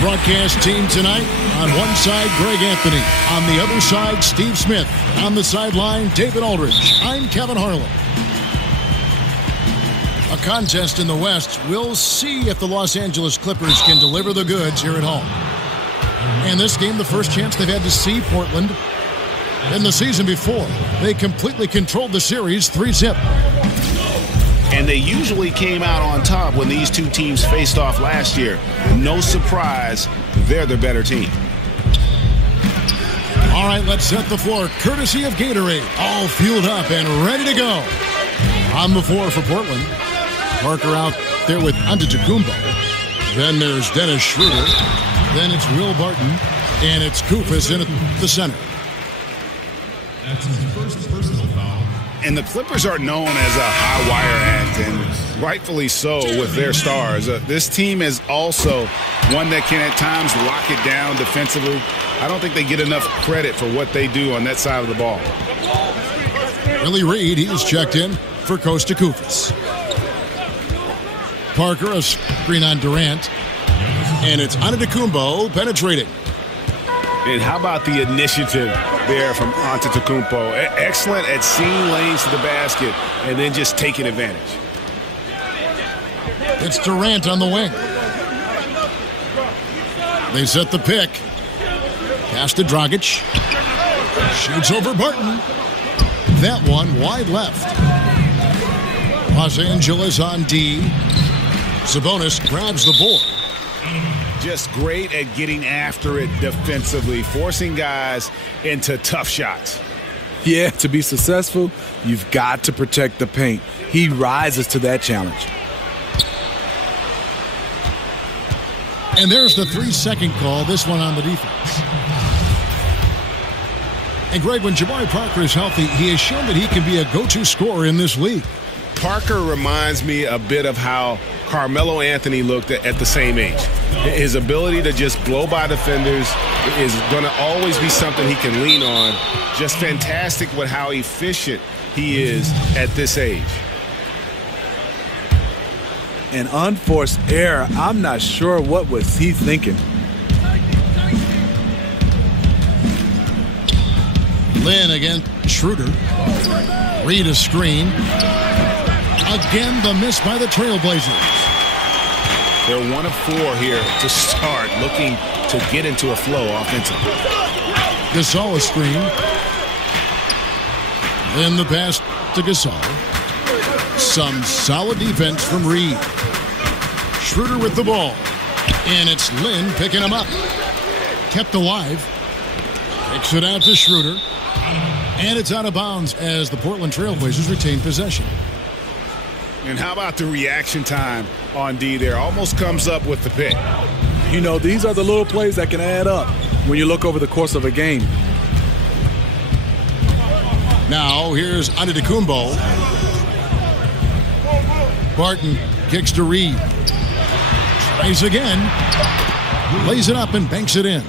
Broadcast team tonight. On one side, Greg Anthony. On the other side, Steve Smith. On the sideline, David Aldridge. I'm Kevin Harlan. A contest in the West. We'll see if the Los Angeles Clippers can deliver the goods here at home. And this game, the first chance they've had to see Portland in the season before. They completely controlled the series 3-0. And they usually came out on top when these two teams faced off last year. No surprise, they're the better team. All right, let's set the floor. Courtesy of Gatorade. All fueled up and ready to go. On the floor for Portland. Parker out there with Antetokounmpo. Then there's Dennis Schroeder. Then it's Will Barton. And it's Koufos in at the center. That's his first personal foul. And the Clippers are known as a high-wire act, and rightfully so with their stars. This team is also one that can at times lock it down defensively. I don't think they get enough credit for what they do on that side of the ball. Willie Reed, he's checked in for Costa Koufos. Parker, a screen on Durant. And it's Antetokounmpo penetrating. And how about the initiative there from Antetokounmpo? Excellent at seeing lanes to the basket and then just taking advantage. It's Durant on the wing. They set the pick. Pass to Dragic. Shoots over Barton. That one wide left. Los Angeles on D. Sabonis grabs the board. Just great at getting after it defensively, forcing guys into tough shots. Yeah, to be successful, you've got to protect the paint. He rises to that challenge. And there's the 3-second call, this one on the defense. And Greg, when Jabari Parker is healthy, he has shown that he can be a go-to scorer in this league. Parker reminds me a bit of how Carmelo Anthony looked at the same age. His ability to just blow by defenders is going to always be something he can lean on. Just fantastic with how efficient he is at this age. An unforced error. I'm not sure what was he thinking. Lynn against Schroeder. Reed a screen. Again, the miss by the Trailblazers. They're 1 of 4 here to start, looking to get into a flow offensively. Gasol a screen. Then the pass to Gasol. Some solid defense from Reed. Schroeder with the ball. And it's Lynn picking him up. Kept alive. Kicks it out to Schroeder. And it's out of bounds as the Portland Trailblazers retain possession. And how about the reaction time on D there? Almost comes up with the pick. You know, these are the little plays that can add up when you look over the course of a game. Now, here's Antetokounmpo. Barton kicks to Reed. Tries again. Lays it up and banks it in.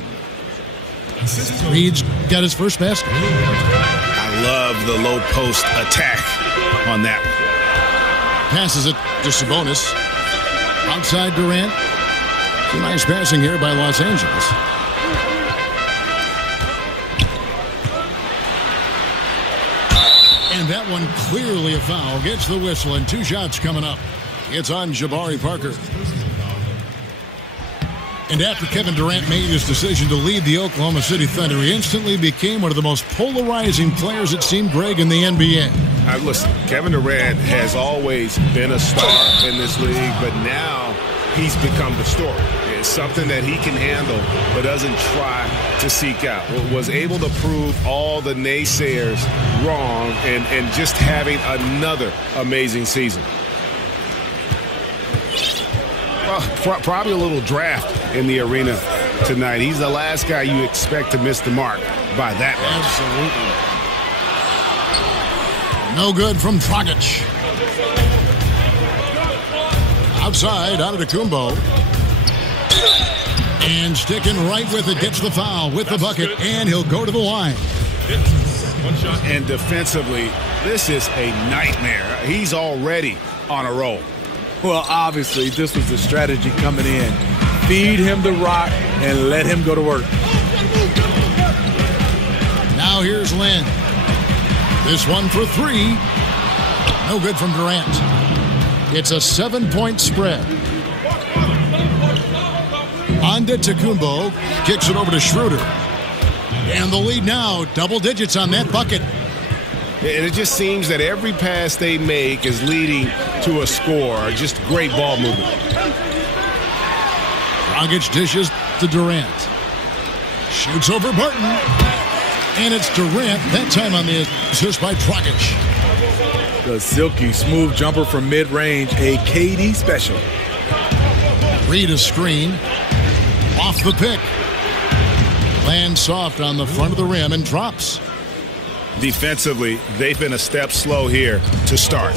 Reed's got his first basket. I love the low post attack on that one. Passes it to Sabonis. Outside Durant. Some nice passing here by Los Angeles. And that one clearly a foul. Gets the whistle, and 2 shots coming up. It's on Jabari Parker. And after Kevin Durant made his decision to leave the Oklahoma City Thunder, he instantly became one of the most polarizing players, it seemed, Greg, in the NBA. Listen, Kevin Durant has always been a star in this league, but now he's become the story. It's something that he can handle, but doesn't try to seek out. Was able to prove all the naysayers wrong and just having another amazing season. Well, probably a little draft in the arena tonight. He's the last guy you expect to miss the mark by that much. Absolutely. No good from Dragic. Outside, Antetokounmpo. And sticking right with it, gets the foul with the bucket, and he'll go to the line. And defensively, this is a nightmare. He's already on a roll. Well, obviously, this was the strategy coming in. Feed him the rock and let him go to work. Now here's Lynn. This one for 3. No good from Durant. It's a 7-point spread. Antetokounmpo kicks it over to Schroeder. And the lead now, double digits on that bucket. And it just seems that every pass they make is leading to a score. Just great ball movement. Dragic dishes to Durant. Shoots over Barton. And it's Durant, that time on the assist by Dragic. The silky smooth jumper from mid-range, a KD special. Reed a screen. Off the pick. Lands soft on the front of the rim and drops. Defensively, they've been a step slow here to start.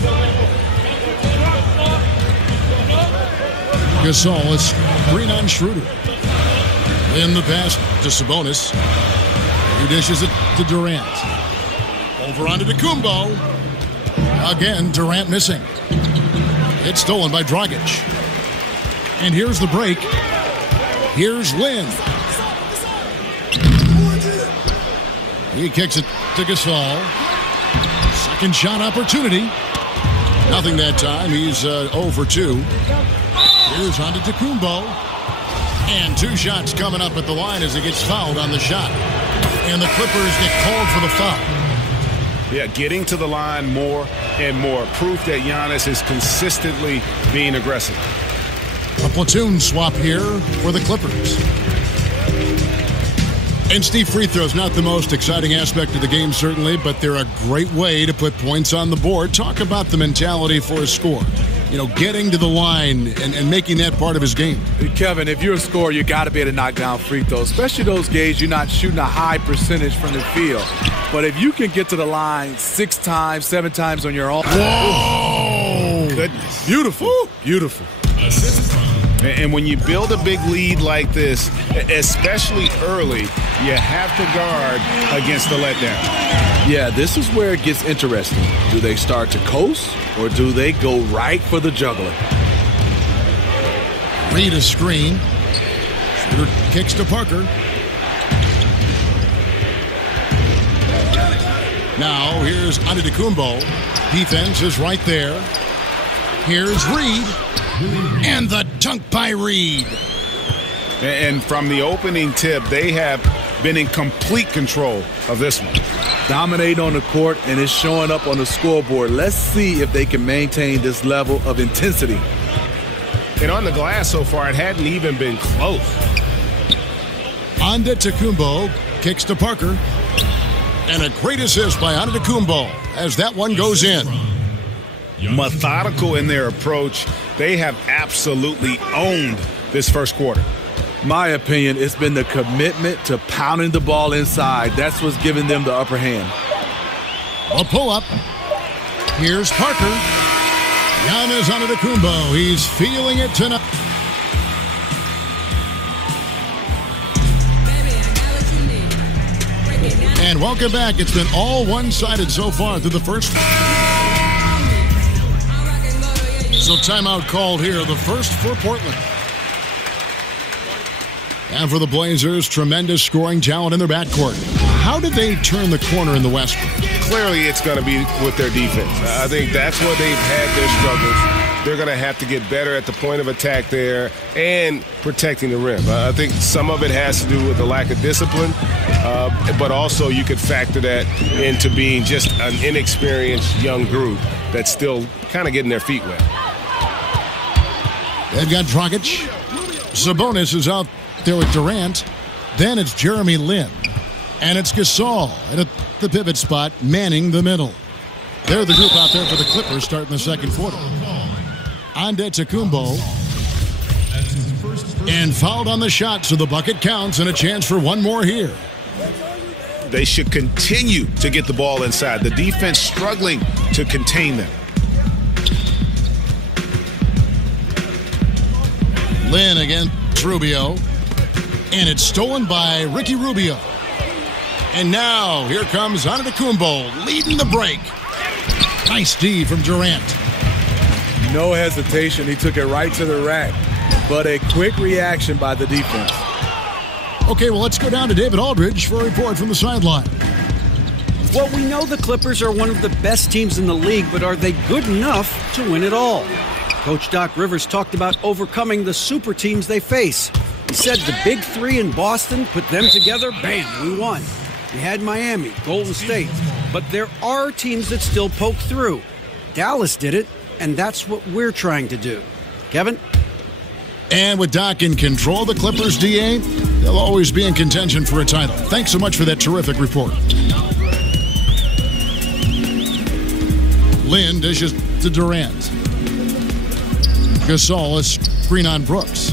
Gasol is screen on Schroeder. In the pass to Sabonis. He dishes it to Durant. Over onto Antetokounmpo. Again, Durant missing. It's stolen by Dragic. And here's the break. Here's Lynn. He kicks it to Gasol. Second shot opportunity. Nothing that time. He's 0 for 2. Here's Antetokounmpo. And 2 shots coming up at the line as he gets fouled on the shot. And the Clippers get called for the foul. Yeah, getting to the line more and more. Proof that Giannis is consistently being aggressive. A platoon swap here for the Clippers. And Steve, free throws, not the most exciting aspect of the game, certainly, but they're a great way to put points on the board. Talk about the mentality for a score. You know, getting to the line and making that part of his game. Kevin, if you're a scorer, you got to be able to knock down free throws, especially those games you're not shooting a high percentage from the field. But if you can get to the line 6 times, 7 times on your own. Whoa! Goodness. Beautiful. Beautiful. And when you build a big lead like this, especially early, you have to guard against the letdown. Yeah, this is where it gets interesting. Do they start to coast or do they go right for the juggler? Reed a screen. Shooter kicks to Parker. Now here's Antetokounmpo. Defense is right there. Here's Reed. And the dunk by Reed. And from the opening tip, they have been in complete control of this one. Dominate on the court, and it's showing up on the scoreboard. Let's see if they can maintain this level of intensity. And on the glass so far, it hadn't even been close. Antetokounmpo kicks to Parker. And a great assist by Antetokounmpo as that one goes in. Methodical in their approach. They have absolutely owned this first quarter. My opinion, it's been the commitment to pounding the ball inside. That's what's giving them the upper hand. A pull-up. Here's Parker. Giannis Antetokounmpo. He's feeling it tonight. And welcome back. It's been all one-sided so far through the first. So timeout called here. The first for Portland. And for the Blazers, tremendous scoring talent in their backcourt. How did they turn the corner in the West? clearly it's going to be with their defense. I think that's where they've had their struggles. They're going to have to get better at the point of attack there and protecting the rim. I think some of it has to do with the lack of discipline, but also you could factor that into being just an inexperienced young group that's still kind of getting their feet wet. They've got Dragic. Sabonis is out there with Durant. Then it's Jeremy Lin. And it's Gasol at the pivot spot, manning the middle. They're the group out there for the Clippers starting the second quarter. Antetokounmpo. And fouled on the shot, so the bucket counts and a chance for one more here. They should continue to get the ball inside. The defense struggling to contain them. Lin against Rubio. And it's stolen by Ricky Rubio. And now here comes Antetokounmpo leading the break. Nice D from Durant. No hesitation. He took it right to the rack. But a quick reaction by the defense. Okay, well, let's go down to David Aldridge for a report from the sideline. Well, we know the Clippers are one of the best teams in the league, but are they good enough to win it all? Coach Doc Rivers talked about overcoming the super teams they face. He said the big three in Boston, put them together, bam, we won. We had Miami, Golden State, but there are teams that still poke through. Dallas did it, and that's what we're trying to do. Kevin? And with Doc in control, the Clippers, DA, they'll always be in contention for a title. Thanks so much for that terrific report. Lin dishes to Durant. Gasol, a screen on Brooks.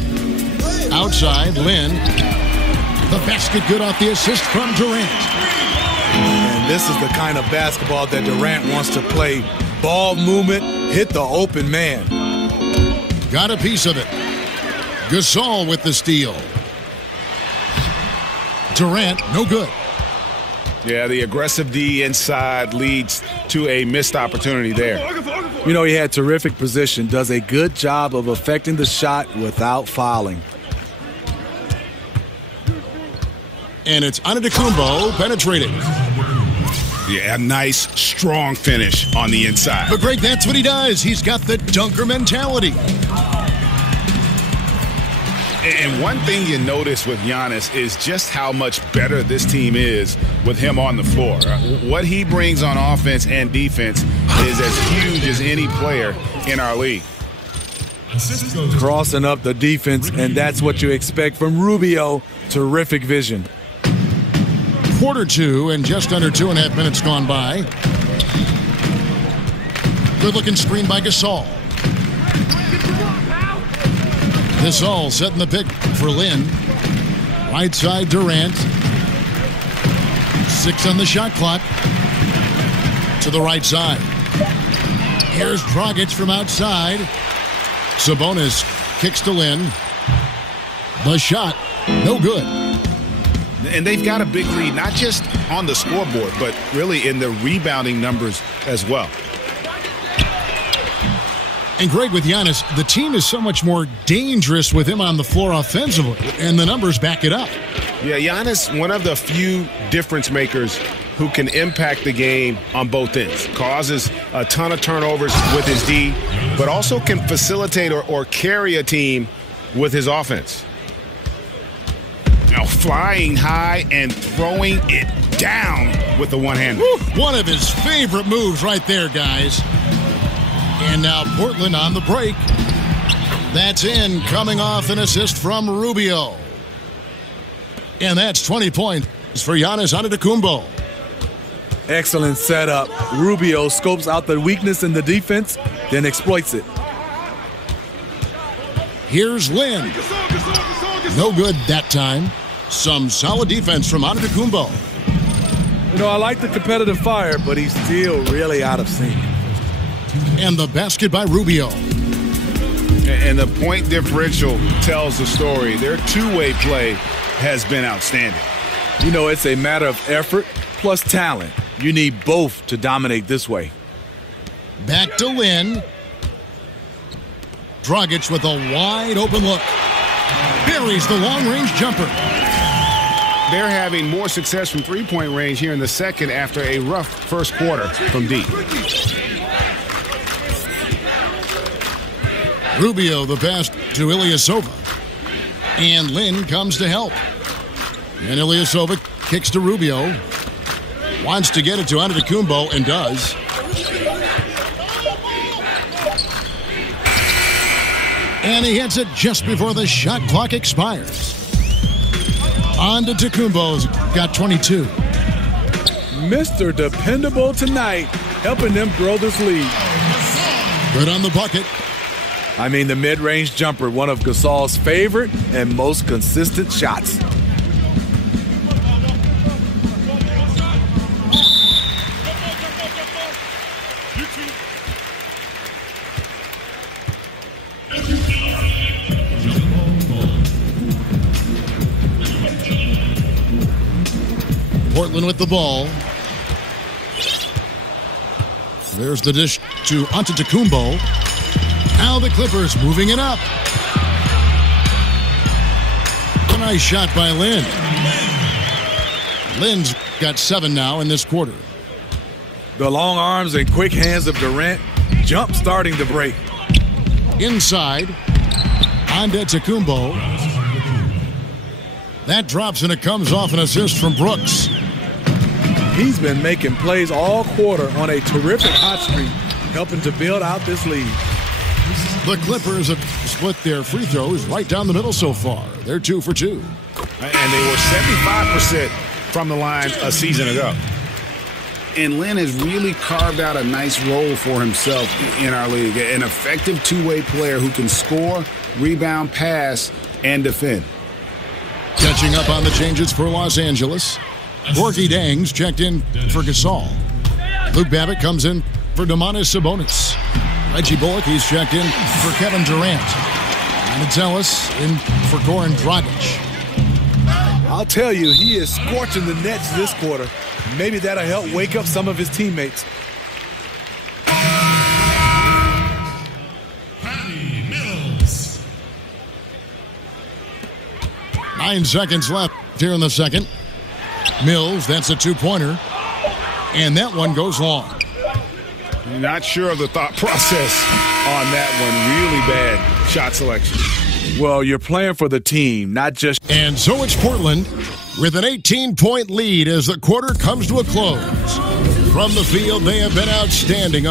Outside, Lin. The basket good off the assist from Durant. And this is the kind of basketball that Durant wants to play. Ball movement, hit the open man. Got a piece of it. Gasol with the steal. Durant, no good. Yeah, the aggressive D inside leads to a missed opportunity there. You know, he had terrific position, does a good job of affecting the shot without fouling. And it's Antetokounmpo penetrating. Yeah, a nice, strong finish on the inside. But Greg, that's what he does. He's got the dunker mentality. And one thing you notice with Giannis is just how much better this team is with him on the floor. What he brings on offense and defense is as huge as any player in our league. Crossing up the defense, and that's what you expect from Rubio. Terrific vision. Quarter two, and just under 2.5 minutes gone by. Good-looking screen by Gasol. Gasol setting the pick for Lin. Right side, Durant. 6 on the shot clock. To the right side. Here's Dragic from outside. Sabonis kicks to Lin. The shot, no good. And they've got a big lead, not just on the scoreboard, but really in the rebounding numbers as well. And Greg, with Giannis, the team is so much more dangerous with him on the floor offensively, and the numbers back it up. Yeah, Giannis, one of the few difference makers who can impact the game on both ends. Causes a ton of turnovers with his D, but also can facilitate or carry a team with his offense. Now flying high and throwing it down with the one-hander. One of his favorite moves right there, guys. And now Portland on the break. That's in, coming off an assist from Rubio. And that's 20 points for Giannis Antetokounmpo. Excellent setup. Rubio scopes out the weakness in the defense, then exploits it. Here's Lin. No good that time. Some solid defense from Antetokounmpo. You know, I like the competitive fire, but he's still really out of sync. And the basket by Rubio. And the point differential tells the story. Their two-way play has been outstanding. You know, it's a matter of effort plus talent. You need both to dominate this way. Back to Lin. Dragic with a wide open look. Buries the long-range jumper. they're having more success from three-point range here in the second after a rough first quarter from deep. Rubio the pass to Ilyasova. And Lynn comes to help. And Ilyasova kicks to Rubio. Wants to get it to Antetokounmpo and does. And he hits it just before the shot clock expires. Antetokounmpo's got 22. Mr. Dependable tonight, helping them grow this lead. Good on the bucket. I mean, the mid-range jumper, one of Gasol's favorite and most consistent shots. Portland with the ball. There's the dish to Antetokounmpo. Now the Clippers moving it up. A nice shot by Lynn. Lynn's got 7 now in this quarter. The long arms and quick hands of Durant, jump starting to break. Inside, Antetokounmpo. That drops and it comes off an assist from Brooks. He's been making plays all quarter on a terrific hot streak, helping to build out this lead. The Clippers have split their free throws right down the middle so far. They're 2 for 2. And they were 75% from the line a season ago. And Lynn has really carved out a nice role for himself in our league. An effective two-way player who can score, rebound, pass, and defend. Catching up on the changes for Los Angeles. Gorky Dangs checked in for Gasol. Luke Babbitt comes in for Domantas Sabonis. Reggie Bullock, he's checked in for Kevin Durant. And it's Ellis in for Goran Dragic. I'll tell you, he is scorching the Nets this quarter. Maybe that'll help wake up some of his teammates. 9 seconds left here in the second. Mills, that's a two-pointer. And that one goes long. Not sure of the thought process on that one. Really bad shot selection. Well, you're playing for the team, not just... And so it's Portland with an 18-point lead as the quarter comes to a close. From the field, they have been outstanding.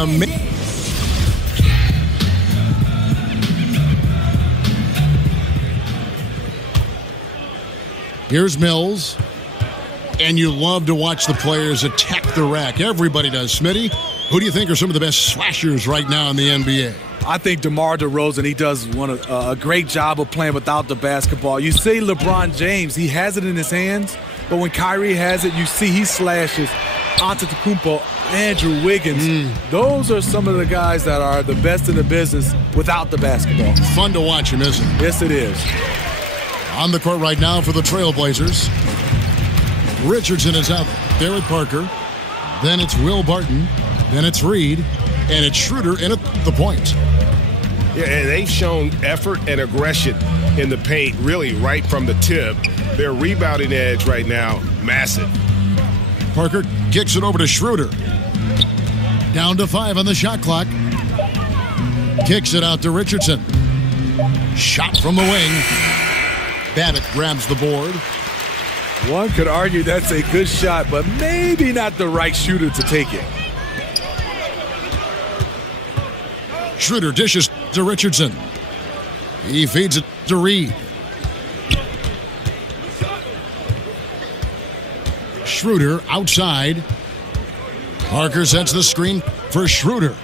Here's Mills. And you love to watch the players attack the rack. Everybody does. Smitty, who do you think are some of the best slashers right now in the NBA? I think DeMar DeRozan, he does a great job of playing without the basketball. You see LeBron James, he has it in his hands, but when Kyrie has it, you see he slashes. Antetokounmpo, Andrew Wiggins. Those are some of the guys that are the best in the business without the basketball. Fun to watch him, isn't it? Yes, it is. On the court right now for the Trailblazers. Richardson is out there with Parker. Then it's Will Barton. Then it's Reed. And it's Schroeder in at the point. Yeah, and they've shown effort and aggression in the paint, really right from the tip. Their rebounding edge right now, massive. Parker kicks it over to Schroeder. Down to 5 on the shot clock. Kicks it out to Richardson. Shot from the wing. Babbitt grabs the board. One could argue that's a good shot, but maybe not the right shooter to take it. Schroeder dishes to Richardson. He feeds it to Reed. Schroeder outside. Parker sets the screen for Schroeder.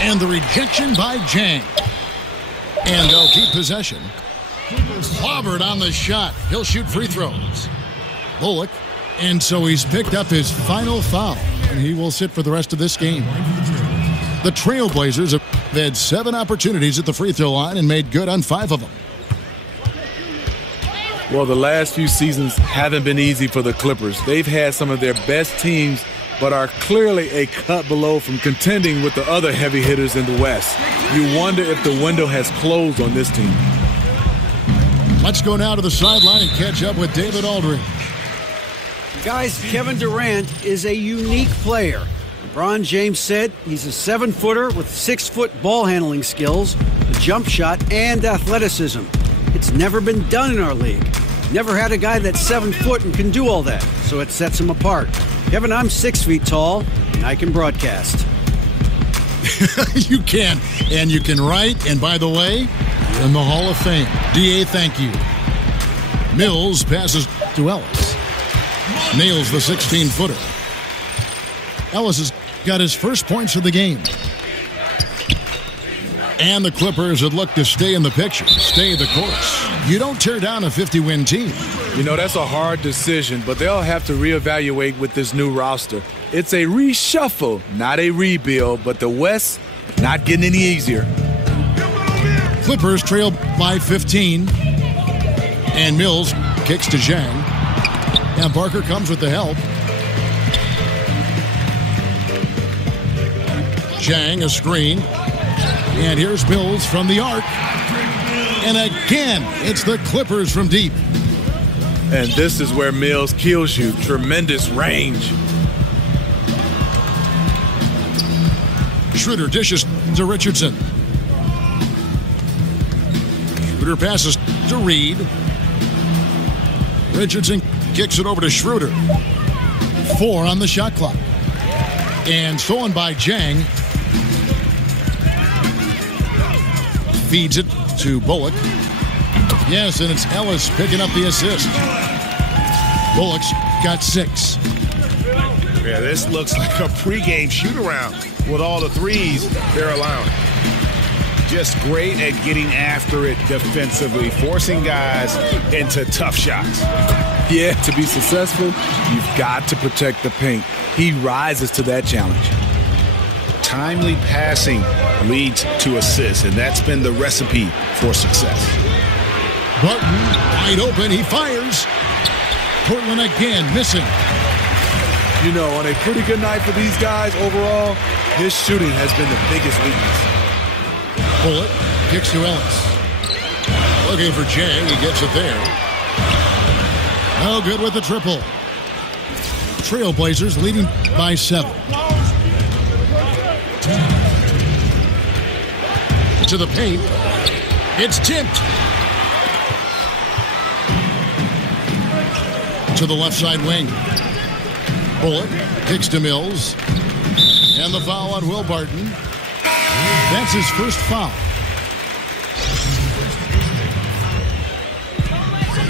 And the rejection by Jang. And they'll keep possession. Clobbered on the shot. He'll shoot free throws. Bullock. And so he's picked up his final foul. And he will sit for the rest of this game. The Trailblazers have had 7 opportunities at the free throw line and made good on 5 of them. Well, the last few seasons haven't been easy for the Clippers. They've had some of their best teams, but are clearly a cut below from contending with the other heavy hitters in the West. You wonder if the window has closed on this team. Let's go now to the sideline and catch up with David Aldridge. Guys, Kevin Durant is a unique player. LeBron James said he's a 7-footer with 6-foot ball handling skills, a jump shot, and athleticism. It's never been done in our league. Never had a guy that's 7 foot and can do all that, so it sets him apart. Kevin, I'm 6 feet tall, and I can broadcast. You can, and you can write, and by the way, you're in the Hall of Fame. DA, thank you. Mills passes to Ellis. Nails the 16-footer. Ellis has got his first points of the game. And the Clippers would look to stay in the picture, stay the course. You don't tear down a 50-win team. You know, that's a hard decision, but they'll have to reevaluate with this new roster. It's a reshuffle, not a rebuild, but the West not getting any easier. Clippers trail by 15. And Mills kicks to Zhang. And Parker comes with the help. Zhang, a screen. And here's Mills from the arc. And again, it's the Clippers from deep. And this is where Mills kills you. Tremendous range. Schroeder dishes to Richardson. Schroeder passes to Reed. Richardson kicks it over to Schroeder. 4 on the shot clock. And stolen by Zhang. Feeds it to Bullock. Yes, and it's Ellis picking up the assist. Bullock's got 6. Yeah, this looks like a pregame shoot-around with all the threes they're allowing. Just great at getting after it defensively, forcing guys into tough shots. Yeah, to be successful, you've got to protect the paint. He rises to that challenge. Timely passing leads to assists, and that's been the recipe for success. Barton, wide open, he fires. Portland again, missing. You know, on a pretty good night for these guys overall, his shooting has been the biggest weakness. Bullock kicks to Ellis. Looking for Zhang, he gets it there. No good with the triple. Trailblazers leading by 7. To the paint. It's tipped. To the left side wing. Bullock kicks to Mills. And the foul on Will Barton. That's his first foul.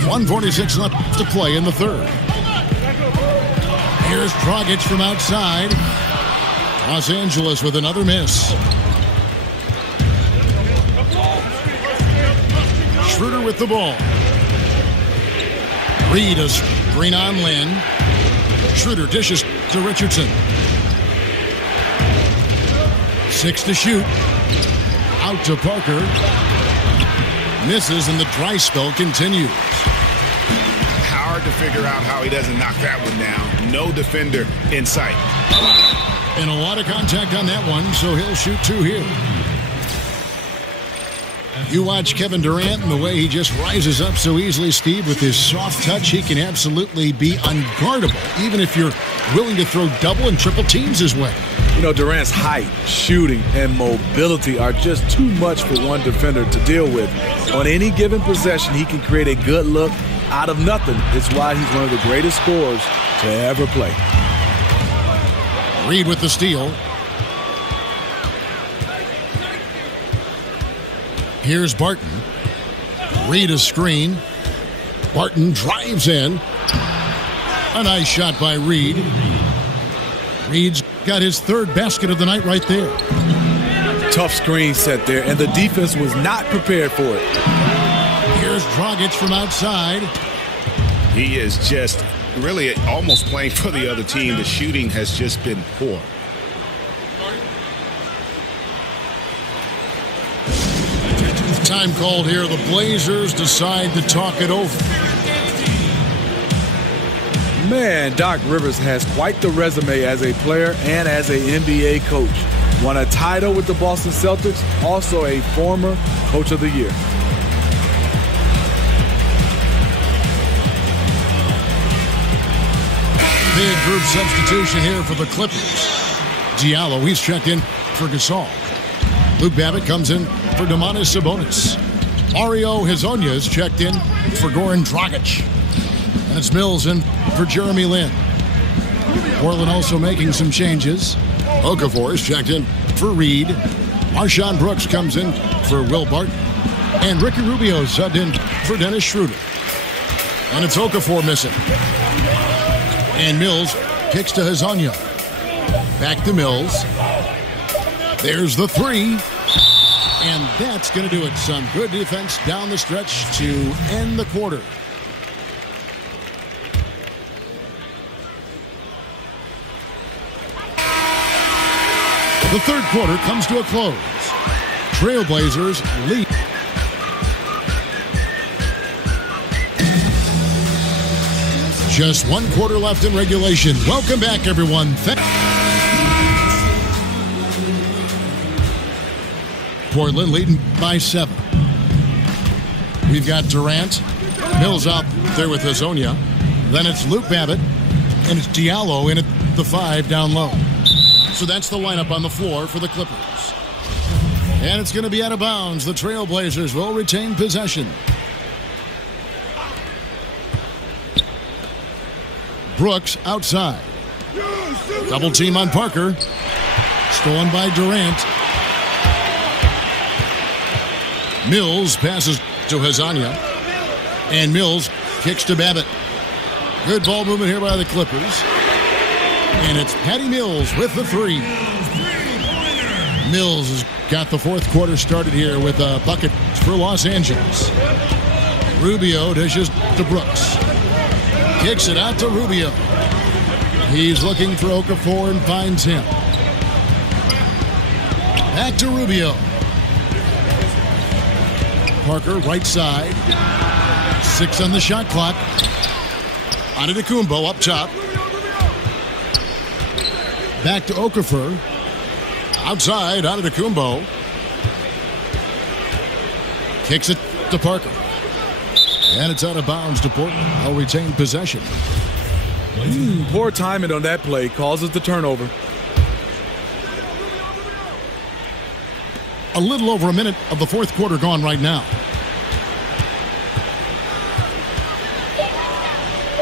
1:46 left to play in the third. Here's Dragic from outside. Los Angeles with another miss. Schroeder with the ball. Reed is screen on Lynn. Schroeder dishes to Richardson. 6 to shoot. Out to Parker. Misses, and the dry spell continues. Hard to figure out how he doesn't knock that one down. No defender in sight. And a lot of contact on that one, so he'll shoot 2 here. You watch Kevin Durant and the way he just rises up so easily, Steve, with his soft touch. He can absolutely be unguardable, even if you're willing to throw double and triple teams his way. You know, Durant's height, shooting, and mobility are just too much for one defender to deal with. On any given possession, he can create a good look out of nothing. It's why he's one of the greatest scorers to ever play. Reed with the steal. Here's Barton. Reed a screen. Barton drives in. A nice shot by Reed. Reed's got his 3rd basket of the night right there. Tough screen set there, and the defense was not prepared for it. Here's Dragic from outside. He is just really almost playing for the other team. The shooting has just been poor. Time called here. The Blazers decide to talk it over. Man, Doc Rivers has quite the resume as a player and as an NBA coach. Won a title with the Boston Celtics, also a former Coach of the Year. Big group substitution here for the Clippers. Diallo, he's checked in for Gasol. Luke Babbitt comes in for Domantas Sabonis. Mario Hezonja is checked in for Goran Dragic. And it's Mills in for Jeremy Lin. Portland also making some changes. Okafor is checked in for Reed. Marshawn Brooks comes in for Will Barton. And Ricky Rubio subbed in for Dennis Schroeder. And it's Okafor missing. And Mills kicks to Hezonja. Back to Mills. There's the three. And that's going to do it. Some good defense down the stretch to end the quarter. The third quarter comes to a close. Trailblazers lead. Just one quarter left in regulation. Welcome back, everyone. Portland leading by 7. We've got Durant. Mills out there with Hezonja. Then it's Luke Babbitt. And it's Diallo in at the 5 down low. So that's the lineup on the floor for the Clippers. And it's going to be out of bounds. The Trailblazers will retain possession. Brooks outside. Double team on Parker. Stolen by Durant. Mills passes to Hezonja. And Mills kicks to Babbitt. Good ball movement here by the Clippers. And it's Patty Mills with the 3. Mills has got the fourth quarter started here with a bucket for Los Angeles. Rubio dishes to Brooks. Kicks it out to Rubio. He's looking for Okafor and finds him. Back to Rubio. Parker right side. 6 on the shot clock. Antetokounmpo up top. Back to Okafor. Outside, Antetokounmpo. Kicks it to Parker. And it's out of bounds to Portland. They'll retain possession. Poor timing on that play causes the turnover. A little over a minute of the fourth quarter gone right now.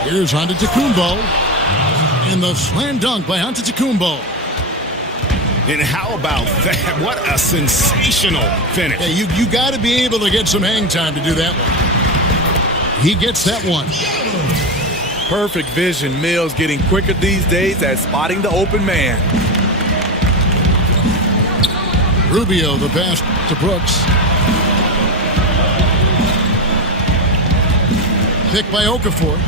Here's Antetokounmpo. And the slam dunk by Antetokounmpo. And how about that? What a sensational finish. Hey, you got to be able to get some hang time to do that one. He gets that one. Perfect vision. Mills getting quicker these days at spotting the open man. Rubio, the pass to Brooks. Picked by Okafor.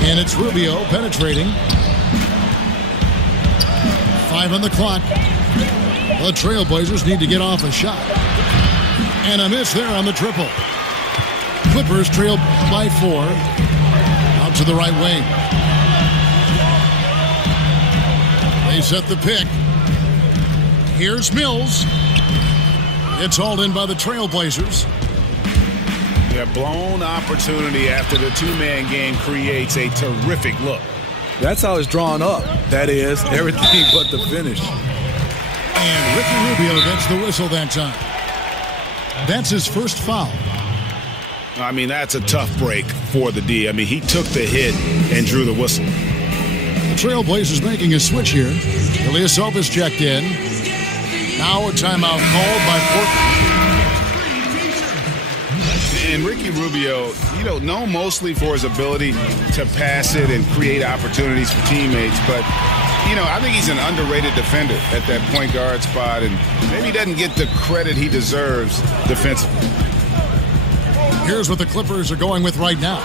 And it's Rubio penetrating. 5 on the clock. The Trailblazers need to get off a shot. And a miss there on the triple. Clippers trail by 4. Out to the right wing. They set the pick. Here's Mills. It's hauled in by the Trailblazers. A blown opportunity after the two-man game creates a terrific look. That's how it's drawn up. That is, everything but the finish. And Ricky Rubio gets the whistle that time. That's his first foul. I mean, that's a tough break for the D. I mean, he took the hit and drew the whistle. The Trailblazers making a switch here. Ilyasov is checked in. Now a timeout called by Portland. And Ricky Rubio, known mostly for his ability to pass it and create opportunities for teammates, but I think he's an underrated defender at that point guard spot, and maybe he doesn't get the credit he deserves defensively. Here's what the Clippers are going with right now.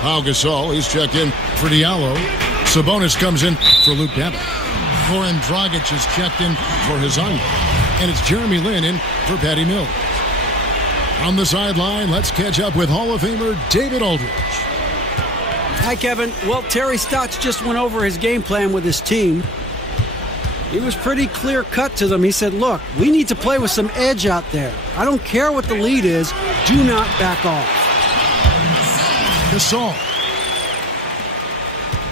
Pau Gasol, he's checked in for Diallo. Sabonis comes in for Luke Babbitt. Goran Dragic is checked in for Hezonja. And it's Jeremy Lin in for Patty Mills. On the sideline, let's catch up with Hall of Famer David Aldridge. Hi, Kevin. Well, Terry Stotts just went over his game plan with his team. He was pretty clear-cut to them. He said, look, we need to play with some edge out there. I don't care what the lead is. Do not back off. Gasol.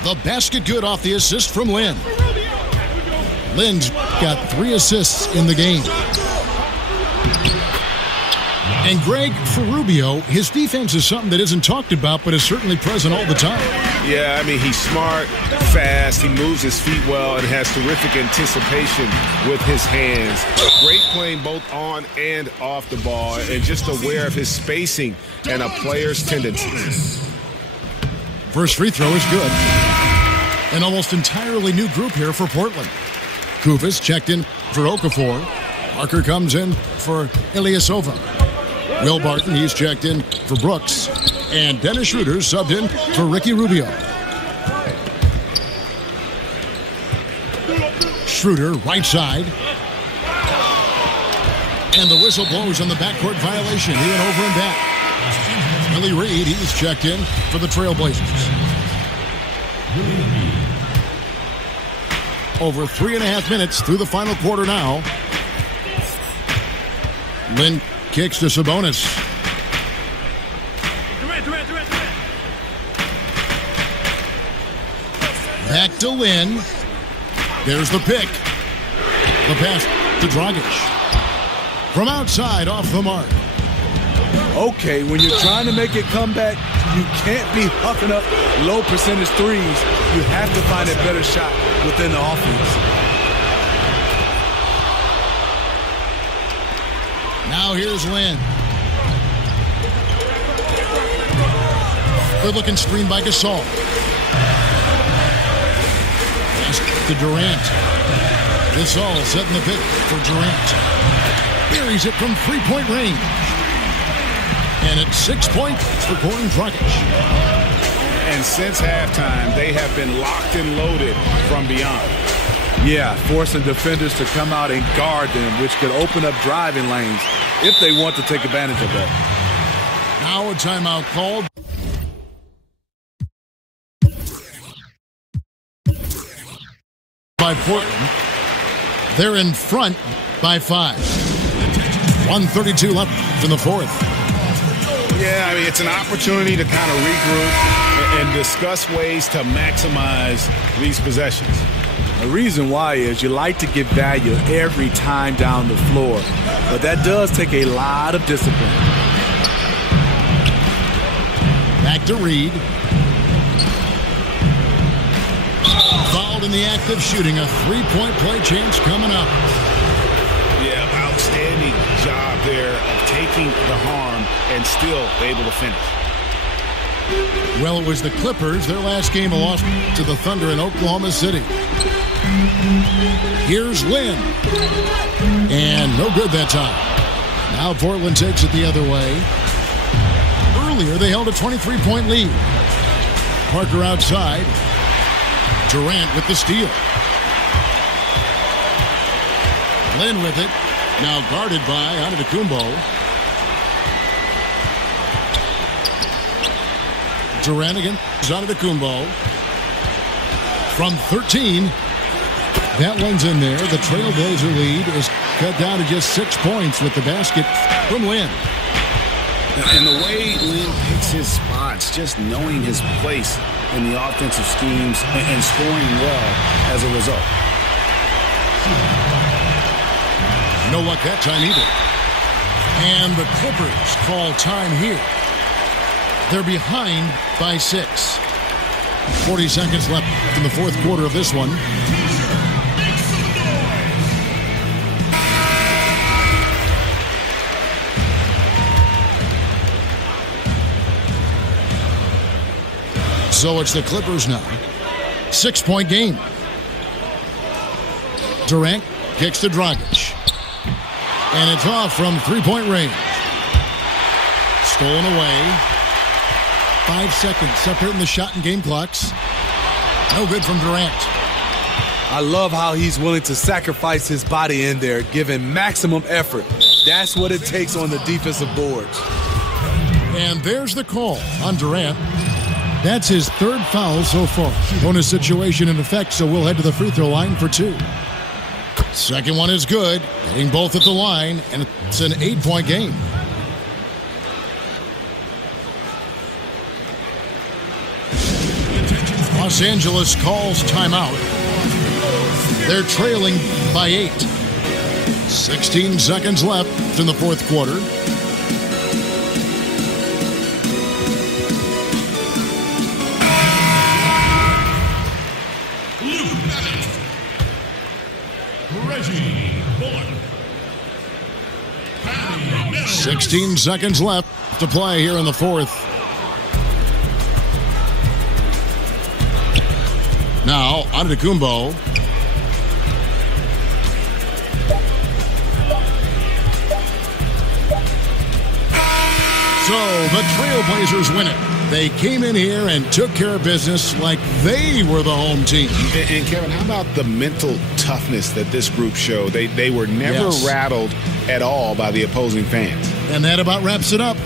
The basket good off the assist from Lynn. Lynn's got 3 assists in the game. And Greg, for Rubio, his defense is something that isn't talked about, but is certainly present all the time. Yeah, I mean, he's smart, fast, he moves his feet well, and has terrific anticipation with his hands. Great playing both on and off the ball, and just aware of his spacing and a player's tendencies. First free throw is good. An almost entirely new group here for Portland. Kufis checked in for Okafor. Parker comes in for Ilyasova. Will Barton, he's checked in for Brooks. And Dennis Schroeder subbed in for Ricky Rubio. Schroeder, right side. And the whistle blows on the backcourt violation. He went over and back. Willie Reed, he's checked in for the Trailblazers. Over 3.5 minutes through the final quarter now. Lynn kicks to Sabonis. Back to Lynn. There's the pick. The pass to Dragic. From outside, off the mark. Okay, when you're trying to make it come back, you can't be hucking up low percentage threes. You have to find a better shot within the offense. Now here's Lynn. Good looking screen by Gasol. Pass to Durant. Gasol setting the pick for Durant. Buries it from 3-point range. And it's 6 points for Goran Dragic. And since halftime, they have been locked and loaded from beyond. Yeah, forcing defenders to come out and guard them, which could open up driving lanes if they want to take advantage of that. Now a timeout called. By Portland. They're in front by 5. 1:32 left in the fourth. Yeah, I mean, it's an opportunity to kind of regroup and discuss ways to maximize these possessions. The reason why is you like to get value every time down the floor, but that does take a lot of discipline. Back to Reed. Fouled in the act of shooting. A 3-point play chance coming up. Yeah, outstanding job there of taking the harm and still able to finish. Well, it was the Clippers. Their last game, a loss to the Thunder in Oklahoma City. Here's Lynn. And no good that time. Now Portland takes it the other way. Earlier, they held a 23-point lead. Parker outside. Durant with the steal. Lynn with it. Now guarded by Antetokounmpo. Durant again. Antetokounmpo. From 13. That one's in there. The Trailblazer lead is cut down to just 6 points with the basket from Lynn. And the way Lynn picks his spots, just knowing his place in the offensive schemes and scoring well as a result. No luck that time either. And the Clippers call time here. They're behind by 6. 40 seconds left in the fourth quarter of this one. So it's the Clippers now. 6-point game. Durant kicks to Dragic. And it's off from 3-point range. Stolen away. 5 seconds separating the shot and game clocks. No good from Durant. I love how he's willing to sacrifice his body in there, giving maximum effort. That's what it takes on the defensive boards. And there's the call on Durant. That's his 3rd foul so far. Bonus situation in effect, so we'll head to the free throw line for 2. Second one is good. Hitting both at the line, and it's an 8-point game. Los Angeles calls timeout. They're trailing by 8. 16 seconds left in the fourth quarter. Reggie Bullock. 16 seconds left to play here in the fourth. Now, Antetokounmpo. So, the Trailblazers win it. They came in here and took care of business like they were the home team. And Kevin, how about the mental toughness that this group showed? They were never rattled at all by the opposing fans. And that about wraps it up.